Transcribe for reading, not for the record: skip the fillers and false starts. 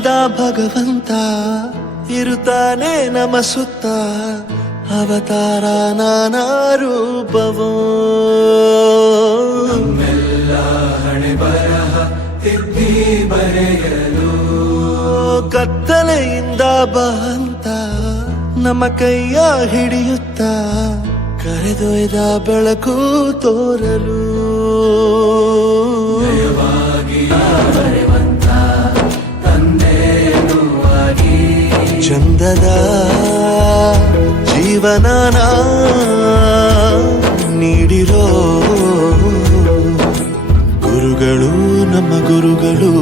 ಮಾಡಿದ ಭಗವಂತ ಇರುತ್ತಾನೆ ನಮ ಸುತ್ತ ಅವತಾರ ನಾನಾ ರೂಪವೋ ನಮ್ಮೆಲ್ಲ ಹಣೆ ಬರಹ ತಿದ್ದಿ ಬರೆಯಲು ಕತ್ತಲೆಯಿಂದ ಬಂತ ನಮ್ಮ ಕೈಯ ಹಿಡಿಯುತ್ತ ಕರೆದೊಯ್ದ ಬೆಳಕು ತೋರಲು ಚಂದದ ಜೀವನನ ನೀಡಿರೋ ಗುರುಗಳು ನಮ್ಮ ಗುರುಗಳು